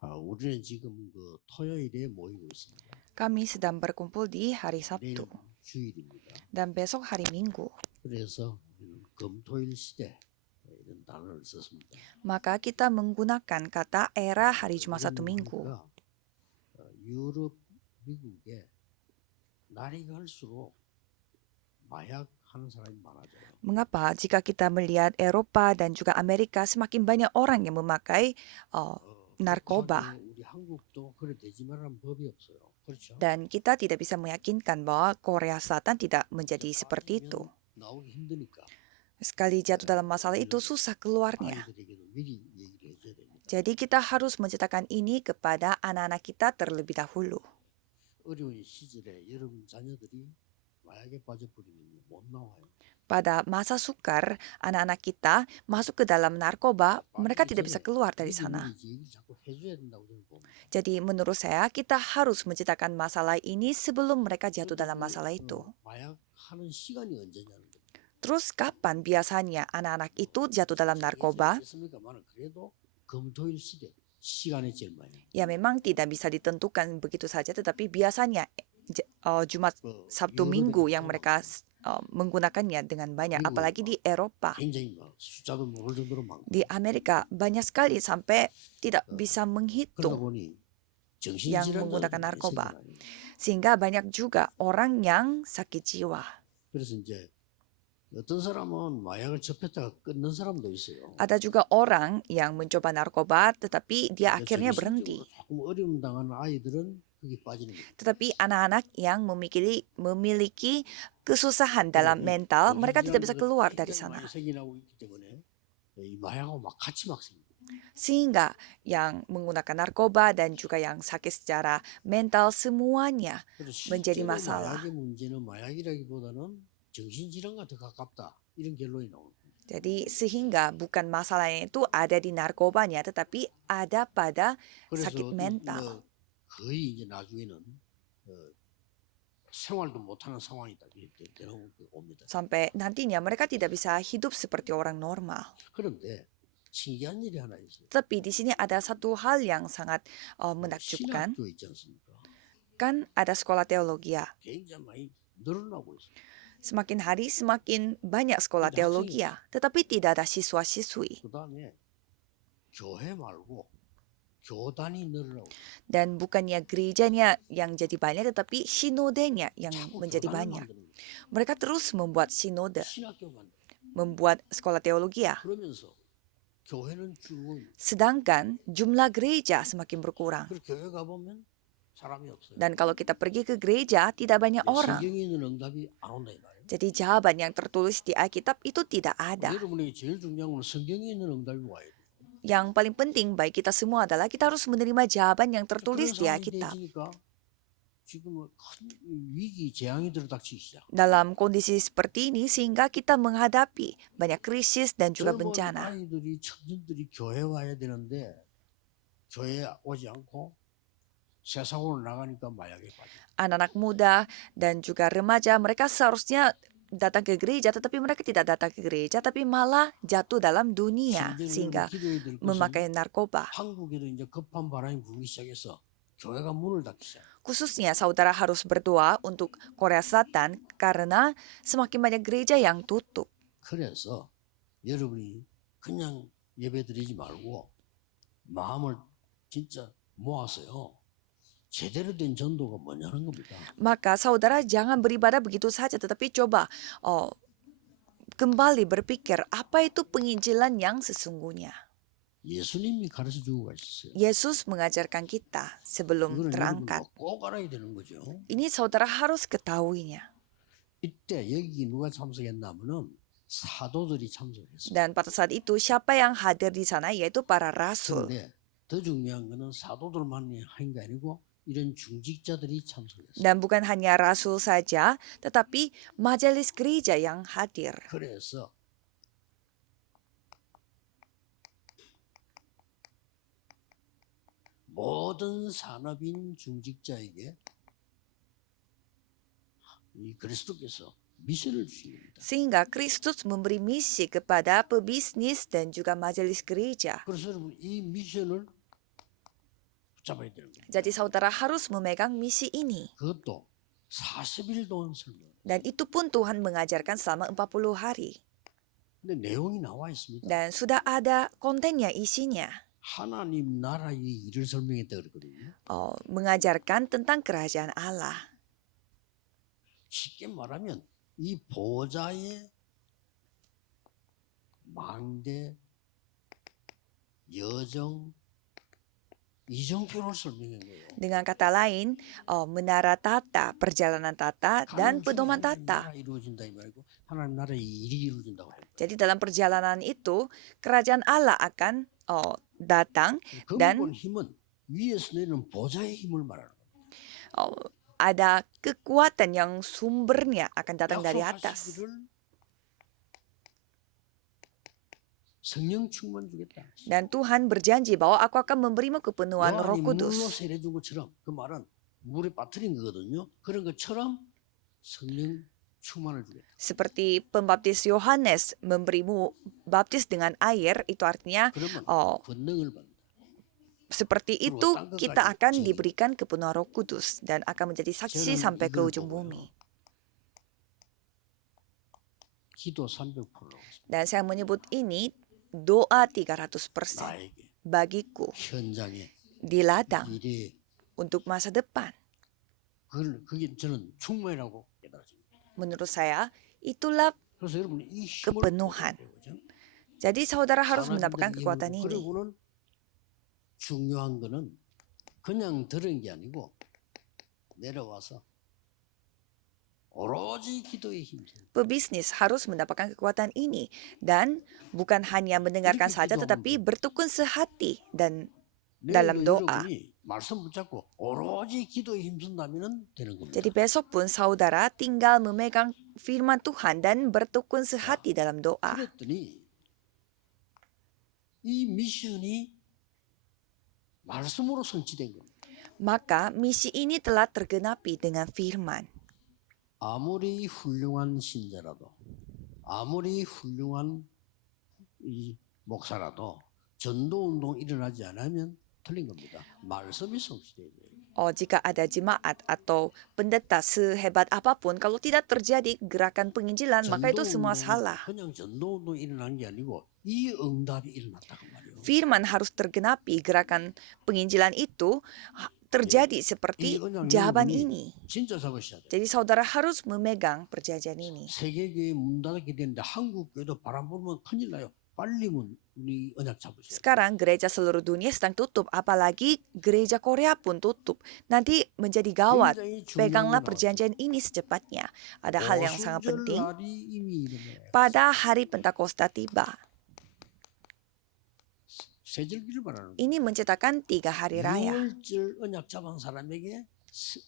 우리는 지금 토요일에 모이고 있습니다. Kami sedang berkumpul di hari Sabtu 내일은 주일입니다. dan besok hari Minggu. 그래서 우리는 금토일 시대 이런 단어를 썼습니다. Maka kita menggunakan kata era hari Jumat Sabtu Minggu. 그러니까 유럽, 미국에 날이 갈수록 마약 하는 사람이 많아져요. Mengapa jika kita melihat Eropa dan juga Amerika semakin banyak orang yang memakai narkoba? 급하게 우리 한국도 그래 되지 말라는 법이 없어요. 그렇죠? Dan kita tidak bisa meyakinkan bahwa Korea Selatan tidak menjadi seperti itu. 나오기 힘드니까 Sekali jatuh dalam masalah itu susah keluarnya. 아이들에게도 미리 얘기를 해줘야 됩니다. Jadi kita harus menceritakan ini kepada anak-anak kita terlebih dahulu. 어려운 시절에 여러분 자녀들이 마약에 빠져버리면 못 나와요. Pada masa sukar, anak-anak kita masuk ke dalam narkoba, mereka tidak bisa keluar dari sana. 미리 얘기를 자꾸 해줘야 된다고 저는 봅니다. Jadi menurut saya kita harus menceritakan masalah ini sebelum mereka jatuh dalam masalah itu. 마약 하는 시간이 언제냐는 겁니다. Terus kapan biasanya anak-anak itu jatuh dalam narkoba? 그래도 금토일 시대 시간이 제일 많이. Ya memang tidak bisa ditentukan begitu saja, tetapi biasanya Jumat, Sabtu, Minggu yang mereka menggunakannya dengan banyak, apalagi di Eropa. 굉장히 숫자도 모를 정도로 많고. Di Amerika banyak sekali sampai tidak bisa 그러다 menghitung 보니 yang menggunakan narkoba. Sehingga banyak juga orang yang sakit jiwa. 그래서 이제 어떤 사람은 마약을 접했다가 끊는 사람도 있어요. Ada juga orang yang mencoba narkoba tetapi dia akhirnya berhenti. 조금 어려움 당하는 아이들은 거기 빠지는 거예요. Tetapi anak-anak yang memiliki kesusahan dalam mental, mereka tidak bisa keluar dari sana. 생기나고 있기 때문에 이 마약하고 막 같이 막 생깁니다. Sehingga yang menggunakan narkoba dan juga yang sakit secara mental semuanya menjadi masalah. 마약의 문제는 마약이라기보다는 정신질환과 더 가깝다. 이런 결론이 나옵니다. Jadi sehingga bukan masalahnya itu ada di narkobanya, tetapi ada pada sakit mental. 거의 이제 나중에는 생활도 못하는 상황이 되는 옵니다. Sampai nantinya mereka tidak bisa hidup seperti orang normal. 그런데 신기한 일이 하나 있어요. Tapi di sini ada satu hal yang sangat menakjubkan. 신학교 있지 않습니까? Kan ada sekolah teologi. 굉장히 많이 늘어나고 있어요. Semakin hari semakin banyak sekolah teologi, tetapi tidak ada siswa-siswi. 그다음에 교회 말고 교단이 늘어나고. Dan bukannya gerejanya yang jadi banyak, tetapi sinodenya yang menjadi banyak. Mereka terus membuat sinode, membuat sekolah teologi. 그러면서 교회는 줄고. Sedangkan jumlah gereja semakin berkurang. 교회 가보면 사람이 없어요. Dan kalau kita pergi ke gereja, tidak banyak orang. 성경에 있는 응답이 안 온다 이 말이에요. Jadi jawaban yang tertulis di Alkitab itu tidak ada. 여러분에게 제일 중요한 건 성경에 있는 응답이 와야 돼요. Yang paling penting bagi kita semua adalah kita harus menerima jawaban yang tertulis di Alkitab. 지금 큰 위기 재앙이 들어닥치기 시작. Dalam kondisi seperti ini sehingga kita menghadapi banyak krisis dan juga bencana. 아이들이 청년들이 교회 와야 되는데 교회 오지 않고 세상으로 나가니까 마약에 빠져. Anak-anak muda dan juga remaja mereka seharusnya datang ke gereja, tetapi mereka tidak datang ke gereja, tapi malah jatuh dalam dunia sehingga memakai narkoba. 한국에도 이제 급한 바람이 불기 시작해서 교회가 문을 닫기 시작. Khususnya saudara harus berdoa untuk Korea Selatan karena semakin banyak gereja yang tutup. 그래서 여러분이 그냥 예배드리지 말고 마음을 진짜 모아서요. 제대로 된 전도가 뭐냐는 겁니다. Maka saudara jangan beribadah begitu saja, tetapi coba kembali berpikir apa itu penginjilan yang sesungguhnya. 예수님이 가르쳐 주고 가셨어요. Yesus mengajarkan kita sebelum terangkat. 꼭 알아야 되는 거죠. Ini saudara harus ketahuinya. 이때 여기 누가 참석했냐면은 사도들이 참석했어요. Dan pada saat itu siapa yang hadir di sana yaitu para rasul. 그런데 더 중요한 거는 사도들만 한 게 아니고 이런 중직자들이 참석했어요. Dan bukan hanya rasul saja, tetapi majelis gereja yang hadir. 그래서 모든 산업인 중직자에게 이 그리스도께서 미션을 주십니다. Sehingga Kristus memberi misi kepada pebisnis dan juga majelis gereja. 그래서 여러분 이 미션을 붙잡아야 되는 겁니다. Jadi saudara harus memegang misi ini. 그것도 40일 동안 설명. Dan itu pun Tuhan mengajarkan selama 40 hari. 근데 내용이 나와 있습니다. Dan sudah ada kontennya, isinya. 하나님 나라의 일을 설명했다 그랬거든요. Mengajarkan tentang kerajaan Allah. 쉽게 말하면 이 보좌의 망대, 여정, 이정표를 설명한 거예요. Dengan kata lain, menara tata, perjalanan tata, dan pedoman tata. 나라 이루어진다 이 말이고 하나님 나라의 일이 이루어진다고 해요. Jadi dalam perjalanan itu, kerajaan Allah akan datang dan 근본 힘은 위에서 내리는 보좌의 힘을 말하는 거예요. ada kekuatan yang sumbernya akan datang dari atas. 약속하시기를 성령 충만 주겠다. Dan Tuhan berjanji bahwa aku akan memberimu kepenuhan Roh 요한이 물로 Kudus. 세례준 것처럼 그 말은 물에 빠뜨린 거거든요. 그런 것처럼 성령 충만을 주겠다. Seperti pembaptis Yohanes memberimu baptis dengan air, itu artinya 그러면 권능을 받는다. seperti itu kita akan diberikan kepenuhan Roh Kudus dan akan menjadi saksi sampai ke ujung bumi. 기도 300%. Dan saya menyebut ini doa 300% 나에게 bagiku 현장에 di ladang 미래에 untuk masa depan. 그게 저는 충만이라고 깨달았습니다. Menurut saya, itulah 그래서 여러분 이 힘을 kepenuhan. 받아야 돼요, 그죠? Jadi saudara harus 하나님의 mendapatkan 힘을 kekuatan 받고, ini. 그리고는 중요한 거는 그냥 들은 게 아니고 내려와서 오로지 기도의 힘. Pebisnis harus mendapatkan kekuatan ini dan bukan hanya mendengarkan saja tetapi bertekun sehati dan dalam doa. 말씀 붙잡고 오로지 기도에 힘쓴다면은 되는 겁니다. Jadi besok pun saudara tinggal memegang firman Tuhan dan bertekun sehati dalam doa. 그랬더니 이 미션이 말씀으로 성취된 겁니다. Maka misi ini telah tergenapi dengan firman. 아무리 훌륭한 신자라도 아무리 훌륭한 이 목사라도 전도 운동 일어나지 않으면 틀린 겁니다. 말씀이 성취돼야 돼요. Jika ada jemaat atau pendeta sehebat apapun, kalau tidak terjadi gerakan penginjilan, maka itu semua salah. 그냥 전도 운동 일어난 게 아니고 이 응답이 일어났다고 말이에요. Firman harus tergenapi, gerakan penginjilan itu terjadi seperti jawaban ini. 진짜 잡으셔야 돼요. Jadi saudara harus memegang perjanjian ini. 세계교회 문 닫게 되는데 한국 교회도 바람 불면 큰일 나요. 빨리 우리 언약 잡으셔야 돼요. Sekarang gereja seluruh dunia sedang tutup, apalagi gereja Korea pun tutup. Nanti menjadi gawat. 굉장히 중요한 Peganglah 거 perjanjian ini secepatnya. Ada hal yang sangat 오순절 penting. 날이 이미 이르네. Pada hari Pentakosta tiba. 세절기를 말하는 거예요. Ini menceritakan 3 hari raya. 6월절 언약 잡은 사람에게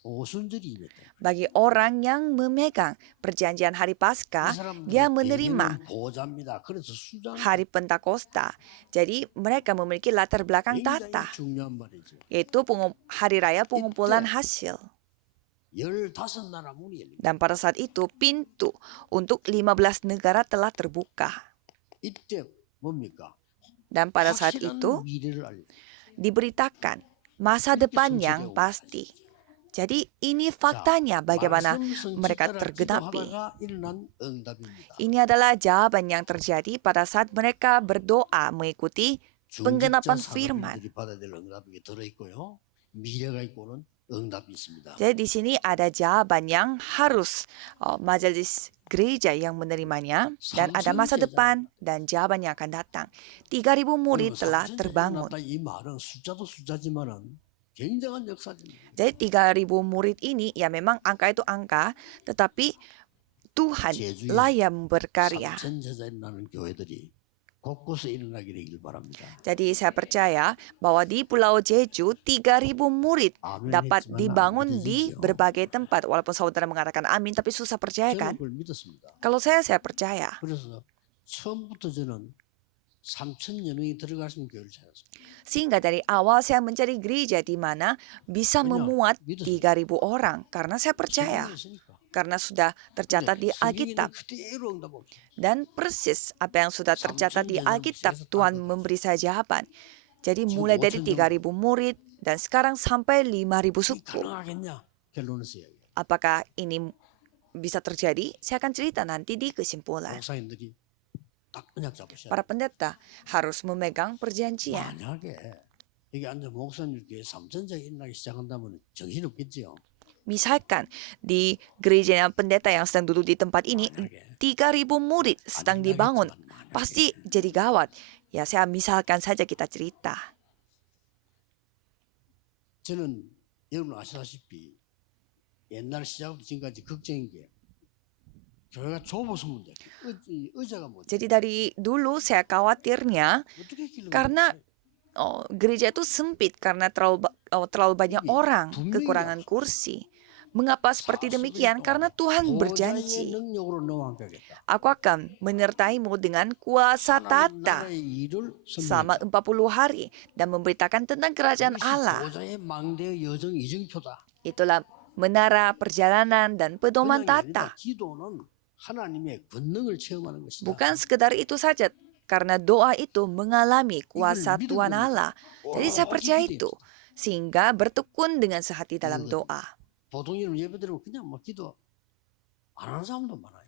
오순절이 임했다. Bagi orang yang memegang perjanjian hari Paskah, dia menerima 보호자입니다. 그래서 수장 hari Pentakosta. Jadi mereka memiliki latar belakang 굉장히 tata, 중요한 말이죠. yaitu hari raya pengumpulan hasil. 15나라 문이 열립니다. Dan pada saat itu pintu untuk 15 negara telah terbuka. 이때 뭡니까? Dan pada saat 확실한 itu 미래를 알려. diberitakan masa depan yang pasti. Jadi ini faktanya bagaimana mereka tergenapi. Ini adalah jawaban yang terjadi pada saat mereka berdoa mengikuti penggenapan firman. Jadi di sini ada jawaban yang harus majelis gereja yang menerimanya dan ada masa depan dan jawaban yang akan datang. 3.000 murid telah terbangun. 이 말은 숫자도 숫자지만은 굉장한 역사입니다. Jadi 3.000 murid ini ya memang angka itu angka, tetapi Tuhan lah yang berkarya. 3천 제자 일어나는 교회들이 곳곳에 일어나게 되길 바랍니다. Jadi saya percaya bahwa di Pulau Jeju 3.000 murid dapat dibangun di berbagai tempat. Walaupun saudara mengatakan amin, tapi susah percaya kan? 저는 그걸 믿었습니다. Kalau saya percaya. 그래서 처음부터 저는 3,000여 명이 들어갈 수 있는 교회를 찾았습니다. Sehingga dari awal saya mencari gereja di mana bisa memuat 3.000 orang. Karena saya percaya. Karena sudah tercatat di Alkitab. Dan persis apa yang sudah tercatat di Alkitab, Tuhan memberi saya jawaban. Jadi mulai dari 3.000 murid, dan sekarang sampai 5.000 이 suku. 가능하겠냐? 결론을 써야겠다. Apakah ini bisa terjadi? Saya akan cerita nanti di kesimpulan. 목사님들이 딱 언약 잡으셔야 Para 돼. pendeta harus memegang perjanjian. 만약에 여기 앉아 목사님 교회 삼천자가 일어나기 시작한다면 정신 없겠지요. Misalkan di gerejanya pendeta yang sedang duduk di tempat ini, 만약에 3.000 murid sedang dibangun. Pasti jadi gawat. Ya, saya misalkan saja kita cerita. 저는 여러분 아시다시피 옛날 시작부터 지금까지 걱정인 게 교회가 좁아서 문제. 의자가 문제. Jadi dari dulu saya khawatirnya 어떻게 길러가는 karena 거지? gereja itu sempit karena terlalu banyak orang, kekurangan kursi. Mengapa seperti demikian? Karena Tuhan 보좌의 berjanji, 능력으로 너와 함께하겠다. aku akan menyertaimu dengan kuasa 하나님 tata 나라의 일을 selama 40 hari dan memberitakan tentang kerajaan Allah. 보좌의 망대의 여정 이정표다. Itulah menara perjalanan dan pedoman 그냥이 아니라 tata. 기도는 하나님의 권능을 체험하는 것이다. Bukan sekedar itu saja, karena doa itu mengalami kuasa 믿음으로 Tuhan Allah. Jadi saya percaya 기도해요. itu, sehingga bertekun dengan sehati dalam 이거는 doa. 보통 이런 예배드리면 그냥 막 기도 안 하는 사람도 많아요.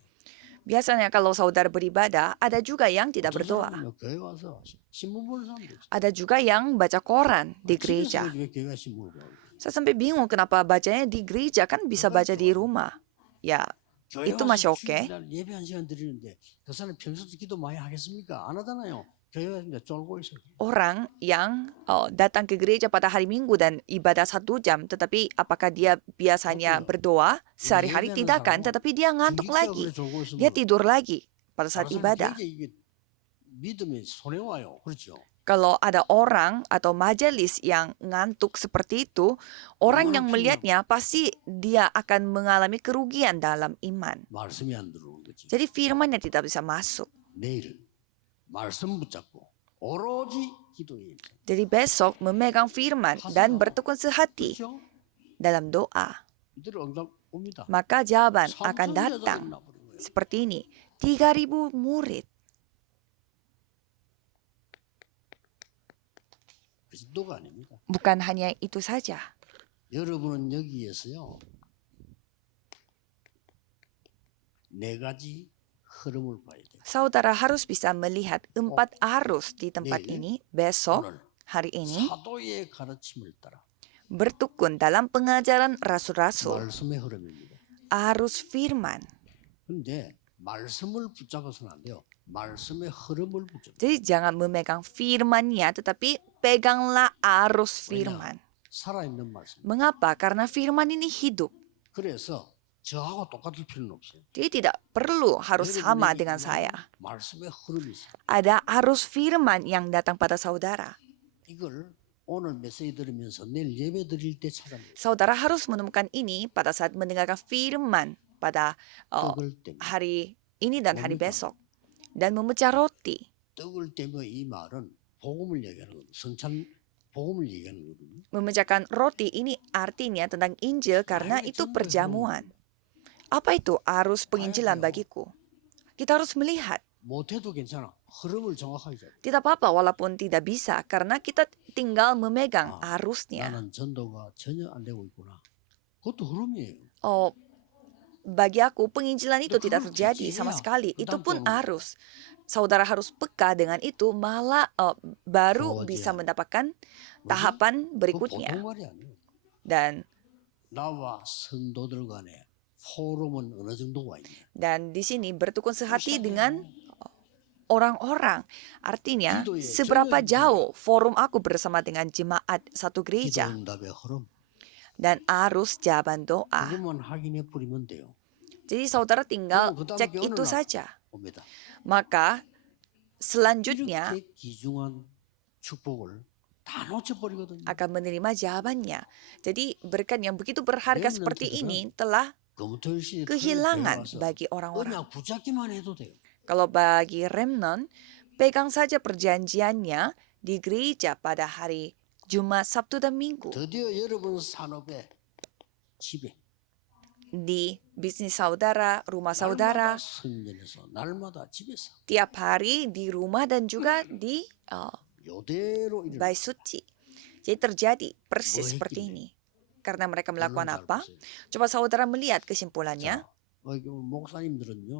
Biasanya kalau saudara beribadah, ada juga yang tidak 어떤 berdoa. 사람은 교회 와서 신문 보는 사람도 있어요. Ada juga yang baca koran di 집에서 gereja. 왜 교회가 신문을 봐? Saya sampai bingung kenapa bacanya di gereja, kan bisa baca di rumah. Ya, 교회 itu 와서 masih oke. 주일날 예배 한 시간 드리는데 그 사람 평소에 기도 많이 하겠습니까? 안 하잖아요. 교회 와서 쫄고 있어요. Orang yang datang ke gereja pada hari Minggu dan ibadah 1 jam, tetapi apakah dia biasanya berdoa sehari-hari? Tidak kan, tetapi dia ngantuk lagi. Dia tidur lagi pada saat ibadah. 이게 믿음에 손해 와요. 그렇죠? Kalau ada orang atau majelis yang ngantuk seperti itu, orang yang melihatnya pasti dia akan mengalami kerugian dalam iman. 말씀이 안 들어오는 거지. Jadi firmannya tidak bisa masuk. 내일 말씀 붙잡고 오로지 기도해. Jadi besok memegang firman dan bertekun sehati 그렇죠? dalam doa. 이대로 응답 옵니다. Maka jawaban akan 삼천자가 datang. 일어나버린 거예요. Seperti ini, 3.000 murid. 그 정도가 아닙니다. Bukan hanya itu saja. 여러분은 여기에서요 4가지 흐름을 봐야 돼요. Saudara harus bisa melihat 4 arus di tempat ini. Besok, 오늘 hari ini, 사도의 가르침을 따라 bertekun dalam pengajaran rasul-rasul. 말씀의 흐름입니다. Arus firman. 근데 말씀을 붙잡아서는 안 돼요. 말씀의 흐름을 붙잡아. Jadi jangan memegang firmannya, tetapi peganglah arus firman. 살아있는 말씀. Mengapa? Karena firman ini hidup. 그래서 저하고 똑같을 필요는 없어요. Jadi tidak perlu harus sama 여러분에게 dengan 있는 saya. 말씀의 흐름이 있어요. Ada arus firman yang datang pada saudara. 이걸 오늘 메시지 들으면서 내일 예배 드릴 때 찾아내요. Saudara harus menemukan ini pada saat mendengarkan firman pada 떡을 떼며 hari ini dan hari 뭡니까? besok. Dan memecah roti. 떡을 떼며 이 말은 복음을 얘기하는 거예요. 성찬 복음을 얘기하는 거거든요. Memecahkan roti ini artinya tentang Injil karena itu perjamuan. Apa itu arus penginjilan bagiku? Kita harus melihat. 못해도 괜찮아. 흐름을 정확하게 잡아. Tidak apa-apa walaupun tidak bisa karena kita tinggal memegang arusnya. 나는 전도가 전혀 안 되고 있구나. 그것도 흐름이에요. Oh, bagi aku penginjilan itu tidak terjadi sama sekali. Itu pun arus. Saudara harus peka dengan itu, malah baru bisa mendapatkan tahapan 그거 berikutnya. 보통 말이 아니에요. Dan 나와 성도들 간에 포럼은 어느 정도가 있냐. dan di sini bertekun sehati dengan orang-orang. Artinya, seberapa jauh forum aku bersama dengan jemaat satu 기도 gereja 응답의 흐름. dan arus jawaban doa. 그것만 확인해 버리면 돼요. Jadi saudara tinggal 그다음에 cek 어느 itu 날 saja. 옵니다. Maka selanjutnya 이렇게 귀중한 축복을 다 놓쳐버리거든요. akan menerima jawabannya. Jadi berkat yang begitu berharga seperti ini telah 검토일 시에 kehilangan bagi orang-orang. 그냥 붙잡기만 해도 돼요. Kalau bagi remnant, pegang saja perjanjiannya di gereja pada hari Jumat, Sabtu, dan Minggu. 드디어 여러분 산업에 집에 Di bisnis saudara, rumah saudara, 날마다 성전에서 날마다 집에서 tiap hari di rumah dan juga di 요대로 일어나. bait suci. Jadi terjadi persis 뭐 seperti 했길래? ini. Karena mereka melakukan 결론 잘 apa? 보세요. Coba saudara melihat kesimpulannya. 자, 목사님들은요,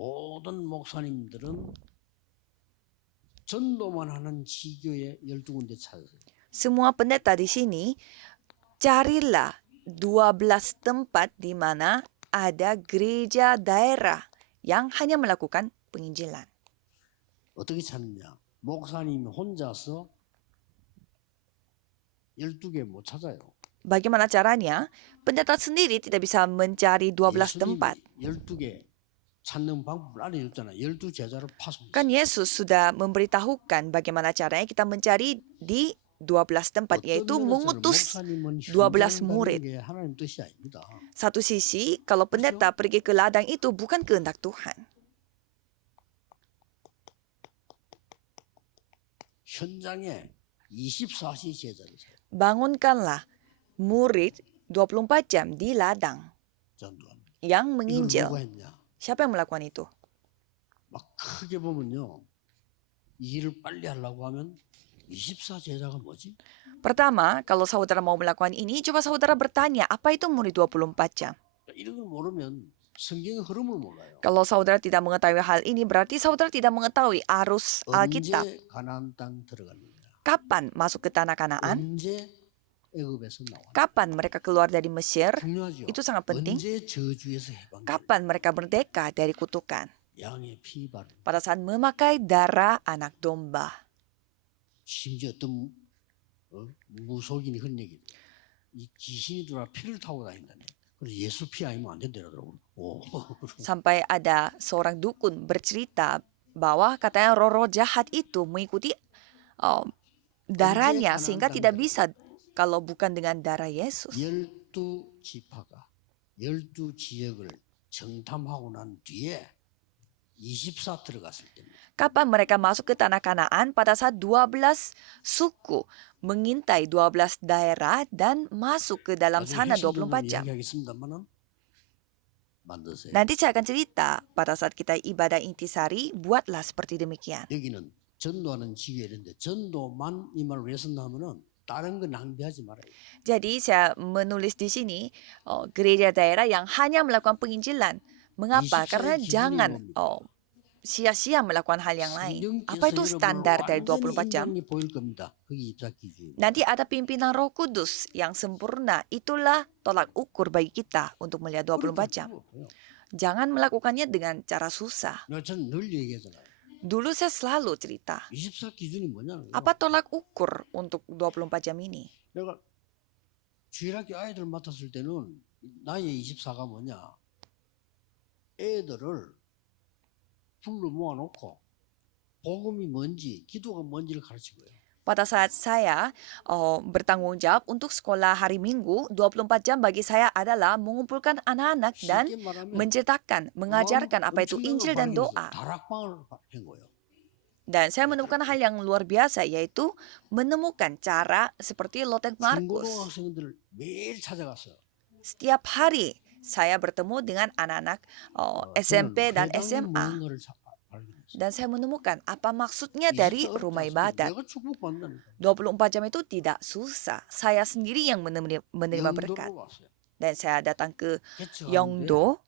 모든 목사님들은 전도만 하는 지교에 12군데 찾으세요. Semua pendeta di sini, carilah 12 tempat di mana ada gereja daerah yang hanya melakukan penginjilan. 어떻게 찾느냐? 목사님 혼자서 12개 못 찾아요. Bagaimana caranya? Pendeta sendiri tidak bisa mencari 12 tempat. 12개 찾는 방법을 알려줬잖아요. 12 제자를 파송했어요. Kan Yesus sudah memberitahukan bagaimana caranya kita mencari di 12 tempat, yaitu mengutus 12 murid. 게 하나님 뜻이 아닙니다. Satu sisi, kalau pendeta pergi ke ladang itu bukan kehendak Tuhan. 현장에 24시 제자를 세워요. Bangunkanlah murid 24 jam di ladang 전도합니다. yang 이걸 menginjil. 누가 했냐? Siapa yang melakukan itu? 막 크게 보면요. 이 일을 빨리 하려고 하면 24 제자가 뭐지? Pertama, kalau saudara mau melakukan ini, coba saudara bertanya, apa itu murid 24 jam? 이런 걸 모르면 성경의 흐름을 몰라요. Kalau saudara tidak mengetahui hal ini, berarti saudara tidak mengetahui arus Alkitab. 언제 가나안 땅 들어갔느냐? Kapan masuk ke tanah Kanaan? 언제 애굽에서 나왔느냐? Kapan mereka keluar dari Mesir? 중요하죠. Itu sangat penting. 언제 저주에서 해방됐느냐? Kapan mereka merdeka dari kutukan? 양의 피 바른. Pada saat memakai darah anak domba. 심지어 어떤 무속인이 흔 얘기. 이 귀신이 들어와 피를 타고 다닌다네. 그래서 예수 피 아니면 안 된다더라고. 오. Sampai ada seorang dukun bercerita bahwa katanya roh-roh jahat itu mengikuti darahnya sehingga tidak bisa kalau bukan dengan darah Yesus. 12 지파가 12 지역을 정탐하고 난 뒤에 24 들어갔을 때입니다. Kapan mereka masuk ke tanah Kanaan? Pada saat 12 suku mengintai 12 daerah dan masuk ke dalam sana 24 jam. 얘기하겠습니다만은 만드세요. Nanti saya akan cerita pada saat kita ibadah intisari, buatlah seperti demikian. 여기는 전도하는 지교회인데 전도만 이 말을 왜 썼냐면은 다른 거 낭비하지 말아요. Jadi saya menulis di sini gereja daerah yang hanya melakukan penginjilan. Mengapa? Karena jangan sia-sia melakukan hal yang lain. Apa itu standar dari 24 jam? Nanti ada pimpinan Roh Kudus yang sempurna. Itulah tolak ukur bagi kita untuk melihat 24 jam. Jangan melakukannya dengan cara susah. 저는 늘 얘기하잖아요. Dulu saya selalu cerita. 24 기준이 뭐냐는 Apa tolak ukur untuk 24 jam ini? 내가 주일학교 아이들 맡았을 때는 나의 24가 뭐냐? 애들을 불러 모아놓고 복음이 뭔지, 기도가 뭔지를 가르친 거예요. Pada saat saya bertanggung jawab untuk sekolah hari Minggu, 24 jam bagi saya adalah mengumpulkan anak-anak dan 쉽게 말하면 menceritakan, mengajarkan apa itu Injil dan doa. 다락방을 한 거예요. Dan saya menemukan hal yang luar biasa, yaitu menemukan cara seperti Loteng Markus. 중고등학생들 매일 찾아갔어요. Setiap hari saya bertemu dengan anak-anak SMP dan SMA. Dan saya menemukan apa maksudnya dari rumah ibadat. 24 jam itu tidak susah. Saya sendiri yang menerima berkat. Dan saya datang ke Yeongdo.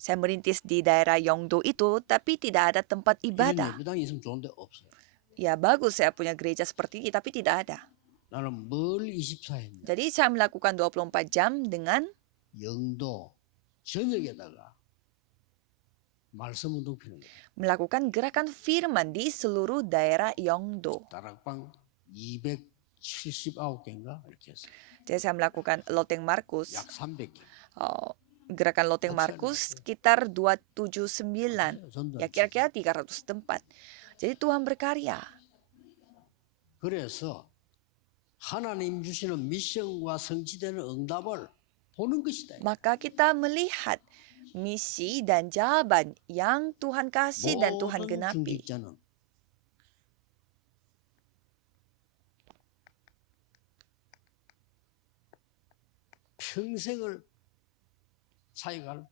Saya merintis di daerah Yeongdo itu, tapi tidak ada tempat ibadah. Ya bagus saya punya gereja seperti ini, tapi tidak ada. Jadi saya melakukan 24 jam dengan 영도 전역에다가 말씀 운동 피는 거예요. melakukan gerakan firman di seluruh daerah Yeongdo. 다락방 279개인가 이렇게 했어요. Jadi saya melakukan Loteng Markus. 약 300개. Gerakan Loteng Markus sekitar 279. Ya kira-kira 300 tempat. Jadi Tuhan berkarya. 그래서 하나님 주시는 미션과 성취되는 응답을 보는 것이다. Maka kita melihat misi dan jawaban yang Tuhan kasih dan Tuhan genapi. 평생을 사역할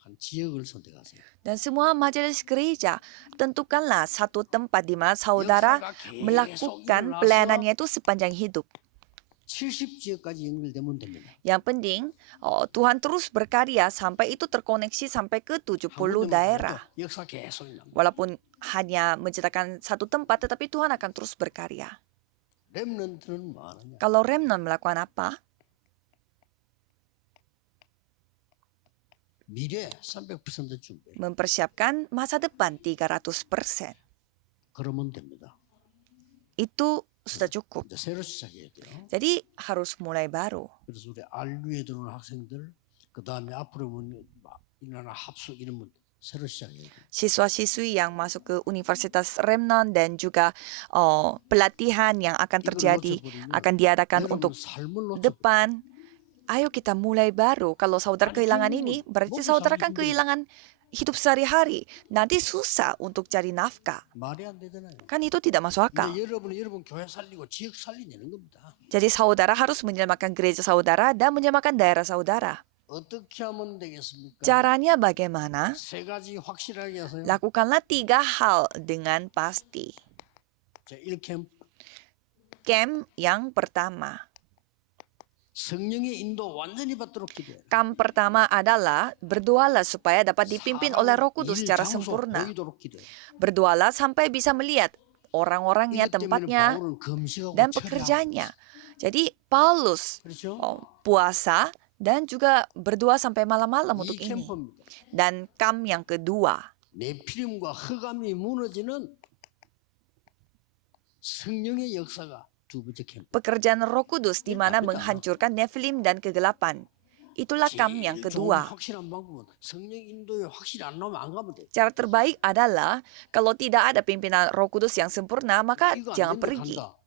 한 지역을 선택하세요. Dan semua majelis gereja, tentukanlah satu tempat di mana saudara melakukan pelayanannya itu sepanjang hidup. 70지역까지 연결되면 됩니다. Yang penting, Tuhan terus berkarya sampai itu terkoneksi sampai ke 70 daerah. 역사 계속 일어납니다. Walaupun hanya menciptakan satu tempat, tetapi Tuhan akan terus berkarya. 렘넌트는 뭐 하느냐? Kalau remnant melakukan apa? 미래 300% 준비. Mempersiapkan masa depan 300%. 그러면 됩니다. Itu sudah cukup. 이제 새로 시작해야 돼요. Jadi harus mulai baru. 그래서 우리 알류에 들어오는 학생들, 그 다음에 앞으로 일어나는 합숙 이런 분 새로 시작해야 돼요. Siswa-siswi yang masuk ke Universitas Remnon dan juga pelatihan yang akan terjadi akan diadakan untuk depan. Ayo kita mulai baru. Kalau saudara kehilangan ini, berarti saudara kan kehilangan hidup sehari-hari. Nanti susah untuk cari nafkah. 말이 안 되잖아요. Kan itu tidak masuk akal. 근데 여러분 교회 살리고 지역 살리는 겁니다. Jadi saudara harus menyelamatkan gereja saudara dan menyelamatkan daerah saudara. 어떻게 하면 되겠습니까? Caranya bagaimana? 세 가지 확실하게 하세요. Lakukanlah 3 hal dengan pasti. 자, 1캠 Camp yang pertama. 성령의 인도 완전히 받도록 기도해요. Camp pertama adalah berdoalah supaya dapat dipimpin oleh Roh Kudus secara sempurna. 보이도록 기도해요. Berdoalah sampai bisa melihat orang-orangnya, 이것 때문에 tempatnya, 바울은 금식하고 dan 철야하고 pekerjaannya. Jadi Paulus 그렇죠? puasa dan juga berdoa sampai malam-malam untuk 이 ini. 캠프입니다. Dan camp yang kedua, 네피림과 흑암이 무너지는 성령의 역사가 두 번째 캠프. pekerjaan Roh Kudus di mana menghancurkan Nephilim dan kegelapan. Itulah camp yang 제일 좋은 kedua. 확실한 방법은 성령 인도에 확실히 안 나오면 안 가면 돼. Cara terbaik adalah kalau tidak ada pimpinan Roh Kudus yang sempurna, maka 이거 안 jangan 되는데 pergi. 간다.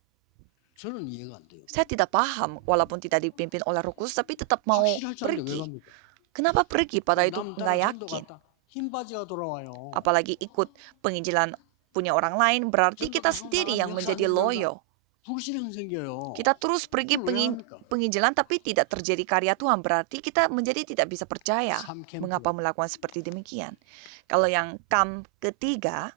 저는 이해가 안 돼요. Saya tidak paham, walaupun tidak dipimpin oleh Roh Kudus, tapi tetap mau 확실할 줄 알았는데 왜 pergi. 갑니까? Kenapa pergi pada itu 남 nggak 따라 yakin? 전도 갔다. 흰 바지가 돌아와요. Apalagi ikut penginjilan punya orang lain, berarti kita sendiri yang menjadi loyo. 불신앙 생겨요. Kita terus pergi penginjilan tapi tidak terjadi karya Tuhan, berarti kita menjadi tidak bisa percaya. Mengapa melakukan seperti demikian? Kalau yang camp ketiga,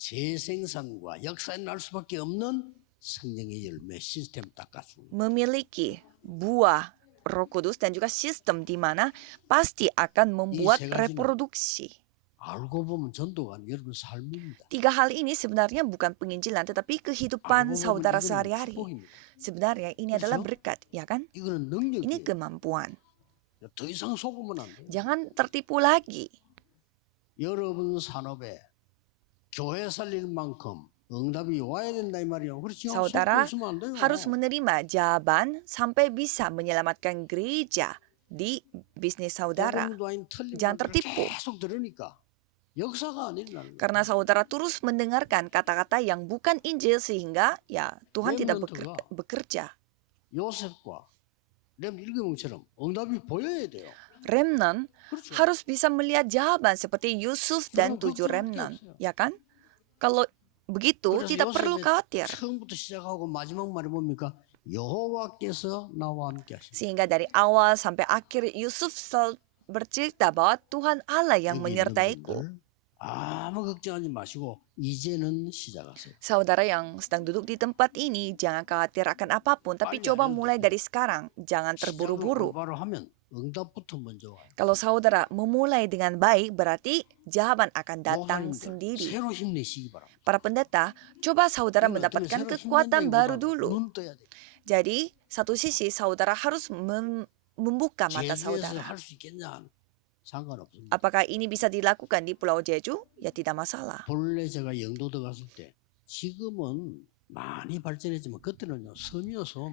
재생산과 역사에 날 수밖에 없는 성령의 열매 시스템 닦아주는 memiliki buah Roh Kudus dan juga sistem di mana pasti akan membuat 세 가지는 reproduksi. 알고 보면 전도가 여러분 삶입니다. 3 hal ini sebenarnya bukan penginjilan tetapi kehidupan 알고 보면 saudara 이거는 sehari-hari. 축복입니다. Sebenarnya ini adalah berkat, ya kan? 이거는 Ini 능력이에요. kemampuan. 더 이상 속으면 안 돼요. Jangan tertipu lagi. 여러분 산업에 교회 살릴 만큼 응답이 와야 된다 이 말이에요. 그렇죠? Saudara 속고 있으면 안 돼요. harus menerima jawaban sampai bisa menyelamatkan gereja di bisnis saudara. 복음도 아닌 틀린 Jangan 말들을 tertipu. 계속 들으니까 역사가 안 일어나는 거예요. Karena saudara terus mendengarkan kata-kata yang bukan Injil sehingga ya Tuhan tidak bekerja. 요셉과 렘 일개몽처럼 응답이 보여야 돼요. Remnant 그렇죠. harus bisa melihat jawaban seperti Yusuf dan 7 remnant, ya kan? Kalau begitu 그래서 tidak perlu 요셉의 khawatir. 처음부터 시작하고 마지막 말이 뭡니까? 여호와께서 나와 함께 하시고 Sehingga dari awal sampai akhir Yusuf selalu bercerita bahwa Tuhan Allah yang menyertaiku. 아무 걱정하지 마시고 이제는 시작하세요. Saudara yang sedang duduk di tempat ini, jangan khawatir akan apapun, tapi coba mulai dari sekarang. Jangan terburu-buru. 바로 하면 응답부터 먼저 와요. Kalau saudara memulai dengan baik, berarti jawaban akan datang 목사님들, sendiri. 새로 힘내시기 바랍니다. Para pendeta, coba saudara mendapatkan kekuatan baru dulu. 눈 떠야 돼. Jadi, satu sisi saudara harus membuka mata 제주에서 saudara. 할수 있겠냐? 상관없습니다. Apakah ini bisa dilakukan di Pulau Jeju? Ya tidak masalah. 본래 제가 영도도 갔을 때 지금은 많이 발전했지만 그때는요 섬이어서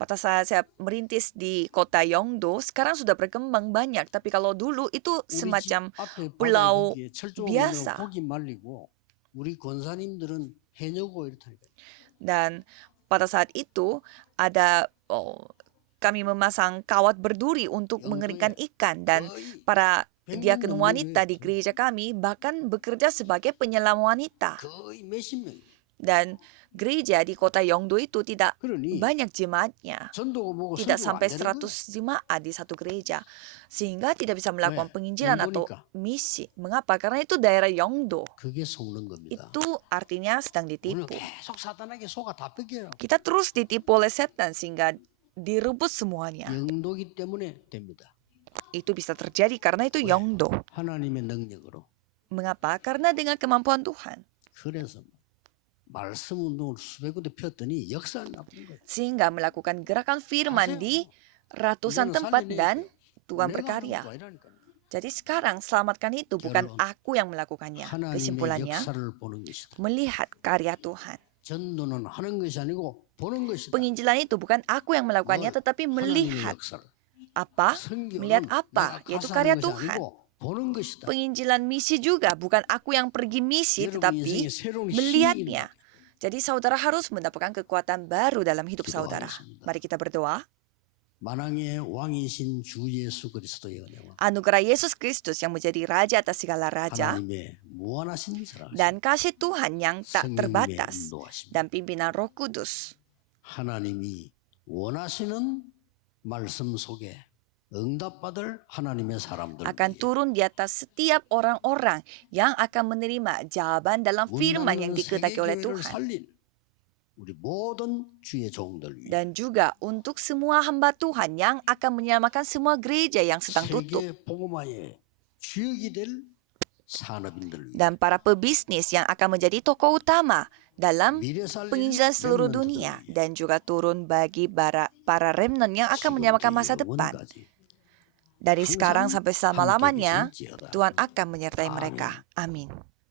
Pada saat saya merintis di kota Yeongdo, sekarang sudah berkembang banyak. Tapi kalau dulu itu 우리 집 semacam 앞에 pulau 바다에 철조망 biasa. 고기 말리고 우리 권사님들은 해녀고 이렇다니까. Dan pada saat itu ada kami memasang kawat berduri untuk mengeringkan ikan. Dan para diaken wanita di gereja kami bahkan bekerja sebagai penyelam wanita. 거의 몇십 명. Dan gereja di kota Yongdo itu tidak 그러니 banyak jemaatnya. 전도가 뭐고 Tidak 선교가 sampai 안 되는 거예요. 100 jemaat di satu gereja. Sehingga tidak bisa melakukan 왜? penginjilan atau 영도니까. misi. Mengapa? Karena itu daerah Yongdo. 그게 속는 겁니다. Itu artinya sedang 오늘 ditipu. 계속 사탄에게 속아 다 뺏겨요. Kita terus ditipu oleh setan sehingga direbut semuanya. 영도기 때문에 됩니다. Itu bisa terjadi karena itu 왜? Yongdo. 하나님의 능력으로. Mengapa? Karena dengan kemampuan Tuhan. 그래서 말씀 운동을 수백 군데 폈더니 역사가 나쁜 거예요. Sehingga melakukan gerakan firman di ratusan tempat dan Tuhan berkarya. Jadi sekarang selamatkan itu bukan aku yang melakukannya. 하나님의 Kesimpulannya, 역사를 보는 것이다. melihat karya Tuhan. 전도는 하는 것이 아니고 보는 것이다. Penginjilan itu bukan aku yang melakukannya, tetapi 하나님의 melihat 역사를. apa? Melihat 선교는 apa? 내가 Yaitu 가서 karya 하는 것이 Tuhan. 아니고 보는 것이다. Penginjilan misi juga bukan aku yang pergi misi, 여러분 tetapi 인생에 새로운 힘이 melihatnya. Jadi saudara harus mendapatkan kekuatan baru dalam hidup saudara. 기도하겠습니다. Mari kita berdoa. 만왕의 왕이신 주 예수 그리스도의 은혜와 Anugerah Yesus Kristus yang menjadi Raja atas segala Raja 하나님의 무한하신 사랑, dan kasih Tuhan yang tak 성령님의 terbatas 인도하심, dan pimpinan Roh Kudus 하나님이 원하시는 말씀 속에 응답받을 하나님의 사람들 akan turun di atas setiap orang-orang yang akan menerima jawaban dalam firman yang dikehendaki oleh 세계교회를 Tuhan. 살린 우리 모든 주의 종들 위해 Dan juga untuk semua hamba Tuhan yang akan menyelamatkan semua gereja yang sedang tutup. 세계 복음화의 주역이 될 산업인들 위해 Dan para pebisnis yang akan menjadi tokoh utama dalam 미래 살릴 penginjilan seluruh 렘넌트들 dunia. 위해 Dan juga turun bagi para remnant yang akan menyelamatkan masa depan. 영원까지 Dari sekarang 항상 sampai 함께 selama-lamanya, 계실지어다. Tuhan akan menyertai Amin. mereka. Amin.